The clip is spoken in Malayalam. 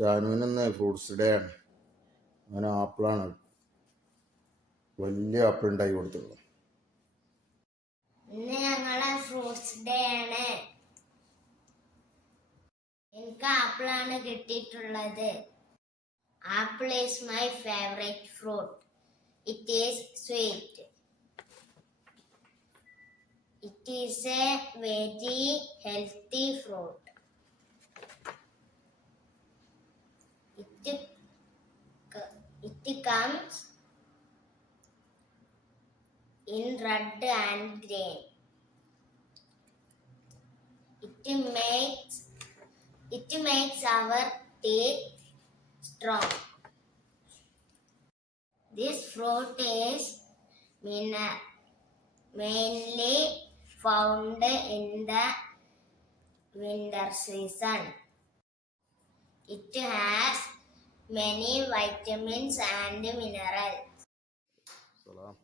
ഷാനുവിന് ഫ്രൂട്ട്സ് ഡേ ആണ്. അങ്ങനെ ആപ്പിളാണ് വലിയ ആപ്പിൾ ഉണ്ടാക്കി കൊടുത്തുള്ളൂ ഇന്ന് ഞങ്ങളെ ഫ്രൂട്ട്സ് ഡേ ആണ്. എനിക്ക് ആപ്പിളാണ് കിട്ടിയിട്ടുള്ളത്. Apple is my favourite fruit it is sweet it is a very healthy fruit it, comes in red and green. It makes it makes our teeth strong. This fruit is mainly found in the winter season. It has many vitamins and minerals. Salam.